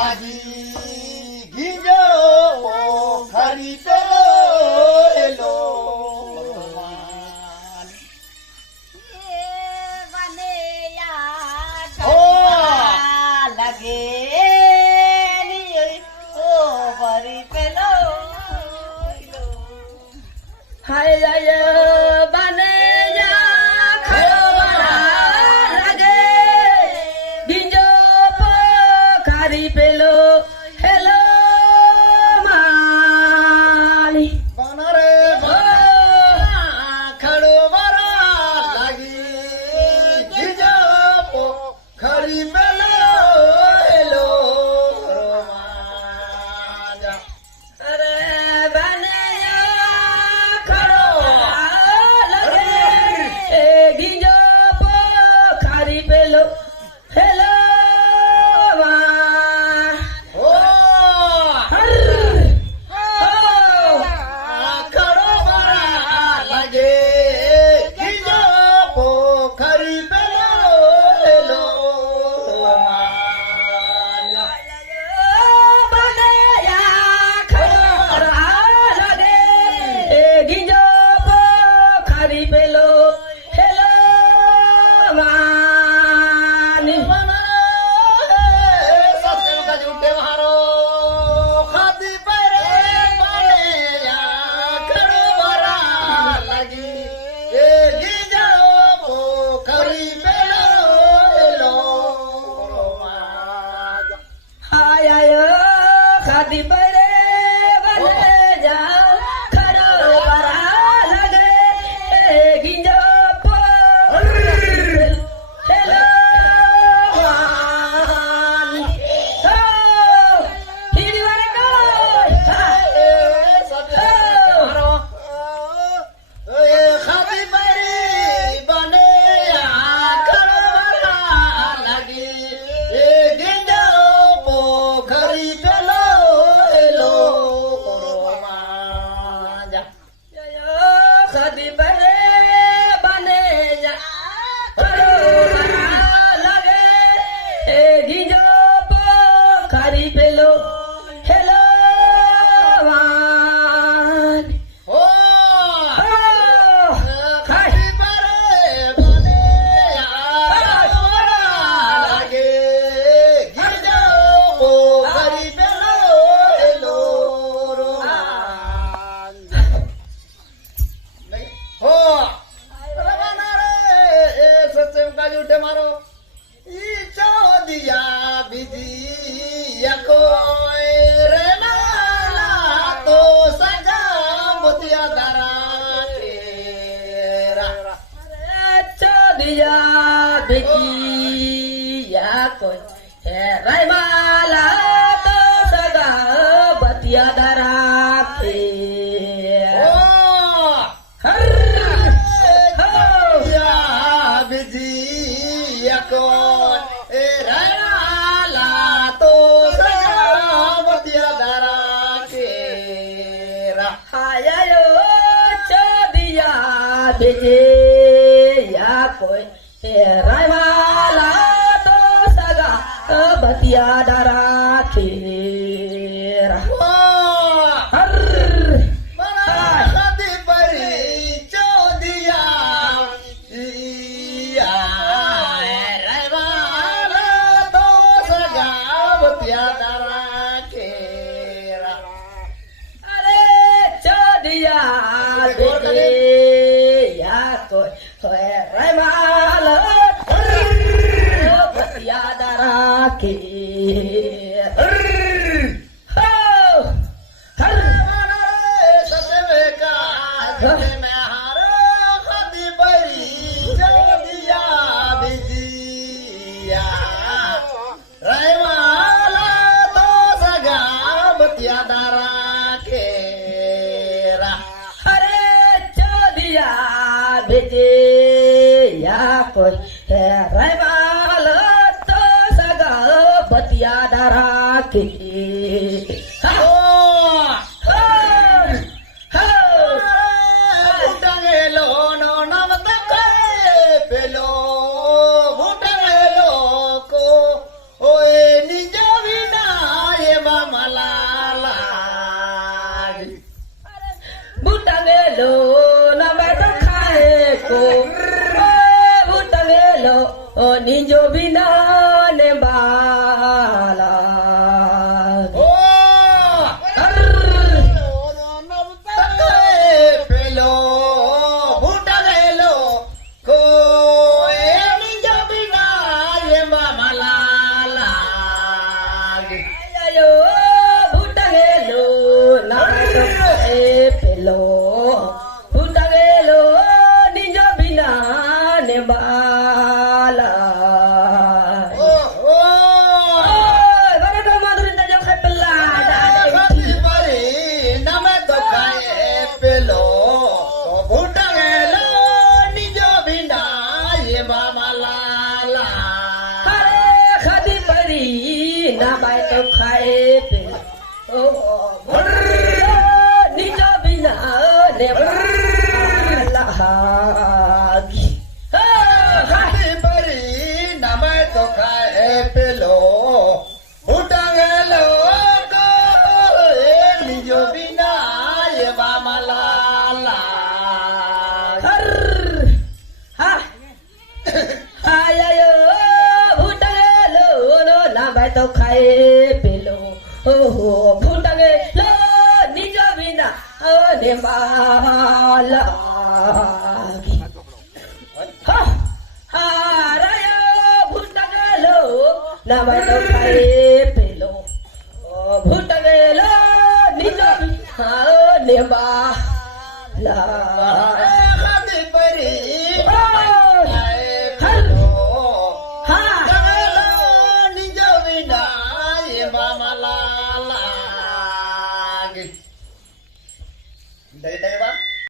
લાગી ગીજો ખરી પેલો એલો હાય હાય બને જા ખરા લાગે ગીજો પોખરી પેલો હેલો માલી બનરે ખડો વરા લાગી ગીજો ખરી પેલો એલો રોમાજા અરે બને ખડો લાગે ગીજો પોખરી પેલો હેલો ઓ ખડો વરા લાગે ગીજો પોખરી પેલો એલો રોમાજા ગીજો પોખરી પેલો હેલો માની સત્સંગ કા જૂઠે મારો ખાતી પરે પાડે ખડો વરા લાગી એ ગીજો પોખરી પેલો એલો રોમાજા હાય હાય ખાધી પરે બને જા ખડો વરા લાગે ગીજો પોખરી હેલો માની હો હીરી વારે ખાતી પરી બને ખડો વરા લાગી એ ગીજો પોખરી પેલો એલો રોમાજા ખાધી પરે બને જા ખડો વરા લાગે ગીજો પોખરી પેલો હેલો માની ઓ ખાતી પરે બને ખડો વરા લાગે ગીજો પોખરી પેલો એલો રોમાજા નહીં હો રવાના રે એ સત્સંગ કા જૂઠે મારો ઈ ચોદિયા બીજી કોઈ રે નાલા તો સગા મોતિયા દારા તેરા ચોદિયા ભેગી કોઈ હે રાયમાલા તો સગા બતિયા દરાખે ઓ હર ચોદિયા બીજી કોઈ એ રાલા તો સગા મોતિયા દારા તેરા હાયો ચોદિયા ભેજે કોઈ હે રાયમાલા તો સગા બતિયા દરાખે હર ખાતી પરી ચોદિયા રવાલા તો સગાવત્યા તારા કેરા અરે ચોદિયા ભેજે કોઈ હોય રાયમાલ બતિયા દરાખે ભેજે કોઈ હે રાયમાલ તો સગા બતિયા દરાખે પેલો ભૂટણેલો કો ઓએ નિજ વિના ભાઈ તો ખાય પે ઓ નિજ વિના ને લાગી ખાતી પરી નમે તો ખાય પેલો ઉટાંગેલો એ લીજો વિના એવા મલાલા હર હા આયો ભૂટંગેલો નો ના ભાઈ તો ખાય પેલો ઓહો ભૂટંગેલો નિજ વિના ને લાગી હારાયો ભૂટંગેલો ના ભાઈ તો ખાય પેલો ભૂટંગેલો નિજ વિના ને ખાતી પરી ખાય પેલો ઉટાંગેલો લીજો વિના એવા મલાલા દઈ દેવા